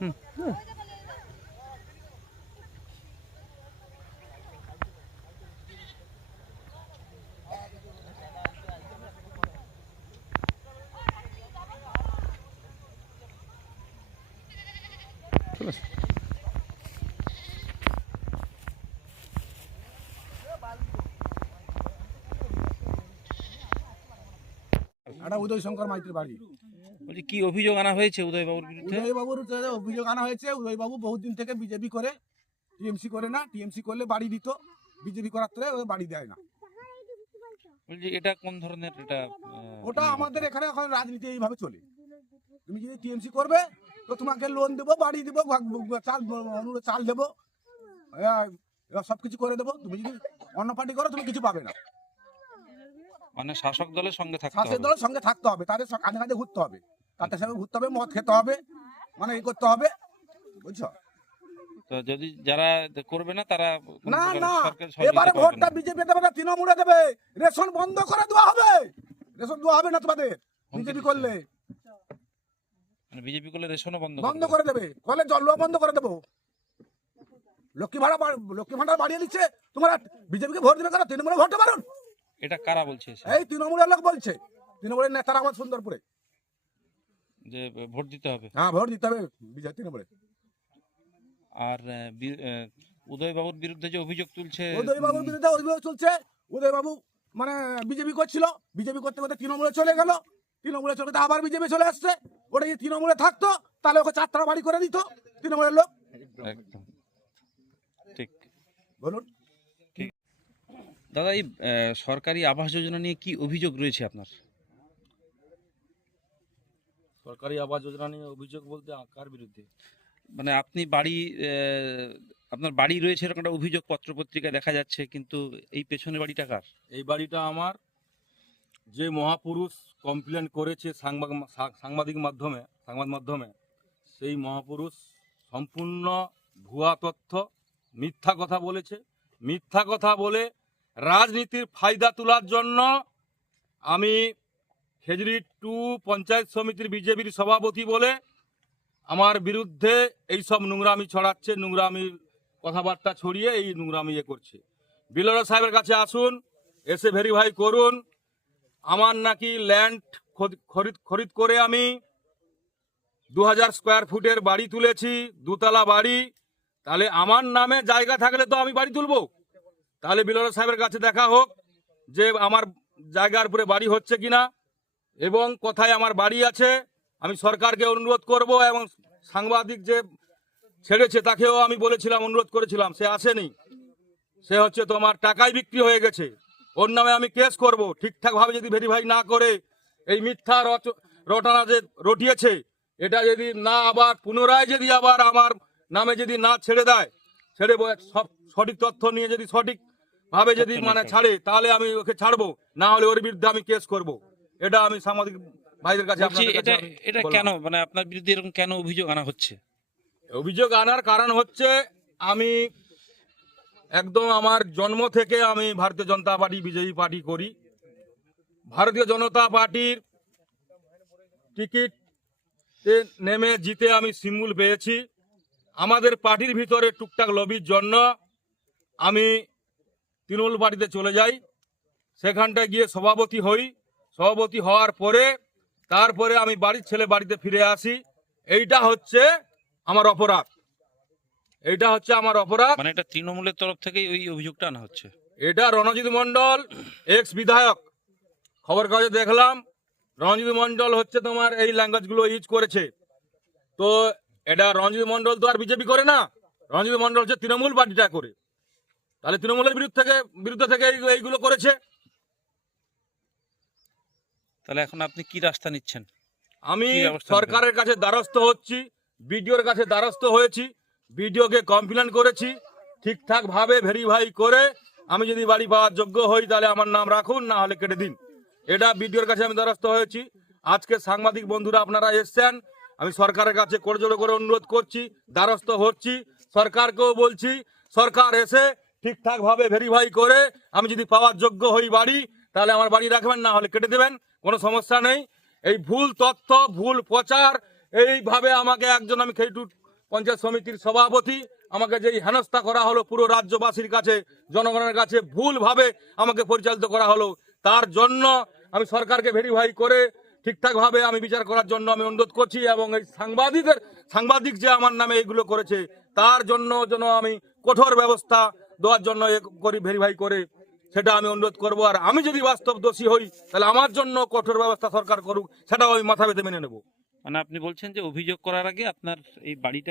এটা উদয় শঙ্কর মাইত্রী বাড়ি। বলছি কি অভিযোগ আনা হয়েছে উদয়বাবুর বিরুদ্ধে? উদয়বাবুর অভিযোগ আনা হয়েছে উদয়বাবু বহুদিন থেকে বিজেপি করে টিএমসি করে না টিএমসি করলে বাড়ি দিত বিজেপি করার বাড়ি দেয় না। বলছি এটা কোন ধরনের এটা ওটা আমাদের এখানে এখন রাজনীতি এইভাবে চলে। তুমি যদি টিএমসি করবে তো তোমাকে লোন দেবো বাড়ি দেবো চাল অনুরোধ চাল দেবো সব কিছু করে দেবো। তুমি যদি অন্য পার্টি করো তুমি কিছু পাবে না। মানে শাসক দলের সঙ্গে থাকতে শাসক হবে। দলের সঙ্গে থাকতে হবে তাদের কাঁধে কাঁধে ঘুরতে হবে। তাদের সঙ্গে ঘুরতে হবে মদ খেতে হবে মানে এই করতে হবে বুঝছ? তো যদি যারা করবে না তারা না না এবারে ভোটটা বিজেপি দেবে না তৃণমূলে দেবে রেশন বন্ধ করে দেওয়া হবে। রেশন দেওয়া হবে না তোমাদের বিজেপি করলে। মানে বিজেপি করলে রেশনও বন্ধ বন্ধ করে দেবে কলে জল বন্ধ করে দেবো। লক্ষ্মী ভাড়া লক্ষ্মী ভাড়া বাড়িয়ে দিচ্ছে তোমরা বিজেপিকে ভোট দেবে কেন? তৃণমূলে ভোট পারুন এটা কারা বলছে? এই তৃণমূলের লোক বলছে তৃণমূলের নেতারা আমার সুন্দরপুরে। যে ভোট দিতে হবে। হ্যাঁ ভোট দিতে হবে বিজয় তৃণমূলে আর উদয়বাবুর বিরুদ্ধে যে অভিযোগ তুলছে উদয়বাবুর বিরুদ্ধে অভিযোগ চলছে উদয়বাবু মানে বিজেপি করছিল বিজেপি করতে করতে তৃণমূলে চলে গেল তৃণমূলে চলে গেলে আবার বিজেপি চলে আসছে ওটা যদি তৃণমূলে থাকতো তাহলে ওকে চারটা বাড়ি করে দিত তৃণমূলের লোক। ঠিক। বলুন। দাদা এই সরকারি আবাস যোজনা নিয়ে কি অভিযোগ রয়েছে আপনার? সরকারি আবাস যোজনা নিয়ে অভিযোগ বলতে কার বিরুদ্ধে? মানে আপনি বাড়ি আপনার বাড়ি রয়েছে এরকম একটা অভিযোগ পত্র পত্রিকায় দেখা যাচ্ছে কিন্তু এই পেছনের বাড়িটা কার? এই বাড়িটা আমার। যে মহাপুরুষ কমপ্লেন করেছে সাংবাদ সাংবাদিক মাধ্যমে সংবাদ মাধ্যমে সেই মহাপুরুষ সম্পূর্ণ ভুয়া তথ্য মিথ্যা কথা বলেছে। মিথ্যা কথা বলে রাজনীতির ফায়দা তোলার জন্য আমি খেজুরি টু পঞ্চায়েত সমিতির বিজেপির সভাপতি বলে আমার বিরুদ্ধে এই সব নোংরামি ছড়াচ্ছে, নোংরামির কথাবার্তা ছড়িয়ে এই নোংরামি ইয়ে করছে। বিলর সাহেবের কাছে আসুন, এসে ভেরিফাই করুন, আমার নাকি ল্যান্ড খরিদ খরিদ করে আমি দু হাজার স্কোয়ার ফুটের বাড়ি তুলেছি, দুতলা বাড়ি, তাহলে আমার নামে জায়গা থাকলে তো আমি বাড়ি তুলবো? তাহলে বিলর সাহেবের কাছে দেখা হোক যে আমার জায়গার উপরে বাড়ি হচ্ছে কিনা। এবং কোথায় আমার বাড়ি আছে আমি সরকারকে অনুরোধ করব এবং সাংবাদিক যে ছেড়েছে তাকেও আমি বলেছিলাম অনুরোধ করেছিলাম সে আসেনি। সে হচ্ছে তোমার টাকায় বিক্রি হয়ে গেছে। ওর নামে আমি কেস করব ঠিকঠাক ভাবে যদি ভেরিফাই না করে এই মিথ্যা রচ- রটনা যে রটিয়েছে এটা যদি না আবার পুনরায় যদি আবার আমার নামে যদি না ছেড়ে দেয় ছেড়ে সব সঠিক তথ্য নিয়ে যদি সঠিক ভাবে যদি মানে ছাড়ে তাহলে আমি ওকে ছাড়বো না হলে ওর বিরুদ্ধে আমি কেস করব। এটা আমি সাংবাদিক ভাইদের কাছে এটা এটা কেন? মানে আপনার বিরুদ্ধে এরকম কেন অভিযোগ আনা হচ্ছে? অভিযোগ আনার কারণ হচ্ছে আমি একদম আমার জন্ম থেকে আমি ভারতীয় জনতা পার্টি বিজয়ী পার্টি করি। ভারতীয় জনতা পার্টির টিকিট নেমে জিতে আমি সিম্বল পেয়েছি। আমাদের পার্টির ভিতরে টুকটাক লবির জন্য আমি তৃণমূল পার্টিতে চলে যাই। সেখানটায় গিয়ে সভাপতি হই। সভাপতি হওয়ার পরে তারপরে আমি বাড়ির ছেলে বাড়িতে ফিরে আসি। এইটা হচ্ছে আমার অপরাধ। এইটা হচ্ছে আমার অপরাধ। মানে এটা তৃণমূলের তরফ থেকেই ওই অভিযোগটা আনা হচ্ছে? এটা রণজিৎ মন্ডল এক্স বিধায়ক খবর কাগজে দেখলাম রণজিৎ মন্ডল হচ্ছে তোমার এই ল্যাঙ্গুয়েজগুলো ইউজ করেছে। তো এটা রণজিৎ মন্ডল তো আর বিজেপি করে না। রণজিৎ মন্ডল হচ্ছে তৃণমূল পার্টিটা করে। তাহলে তৃণমূলের বিরুদ্ধে থেকে বিরুদ্ধে থেকে এই- এইগুলো করেছে। তাহলে এখন আপনি কি রাস্তা নিচ্ছেন? আমি সরকারের কাছে দ্বারস্থ হচ্ছি বিডিওর কাছে দ্বারস্থ হয়েছি বিডিওকে কমপ্লেন করেছি ঠিকঠাক ভাবে ভেরিফাই করে আমি যদি বাড়ি পাওয়ার যোগ্য হই তাহলে আমার নাম রাখুন না হলে কেটে দিন। এটা বিডিওর কাছে আমি দ্বারস্থ হয়েছি। আজকে সাংবাদিক বন্ধুরা আপনারা এসছেন আমি সরকারের কাছে করজোড়ো করে অনুরোধ করছি দ্বারস্থ হচ্ছি। সরকারকেও বলছি সরকার এসে ঠিকঠাক ভাবে ভেরিফাই করে আমি যদি পাওয়ার যোগ্য হই বাড়ি তাহলে আমার বাড়ি রাখবেন না হলে কেটে দেবেন। কোনো সমস্যা নেই। এই ভুল তথ্য, ভুল প্রচার, এইভাবে আমাকে একজন আমি খেটু পঞ্চায়েত সমিতির সভাপতি, আমাকে যে হেনস্থা করা হলো পুরো রাজ্যবাসীর কাছে, জনগণের কাছে ভুলভাবে আমাকে পরিচালিত করা হলো, তার জন্য আমি সরকারকে ভেরিফাই করে ঠিকঠাকভাবে আমি বিচার করার জন্য আমি অনুরোধ করছি এবং এই সাংবাদিকের সাংবাদিক যে আমার নামে এইগুলো করেছে, তার জন্য যেন আমি কঠোর ব্যবস্থা দেওয়ার জন্য এ করি ভেরিফাই করে সেটা আমি অনুরোধ করব, আর আমি যদি বাস্তব দোষী হই, তাহলে আমার জন্য কঠোর ব্যবস্থা সরকার করুক, সেটাও আমি মাথা বেঁধে মেনে নেব। মানে আপনি বলছেন যে অভিযোগ করার আগে আপনার এই বাড়িটা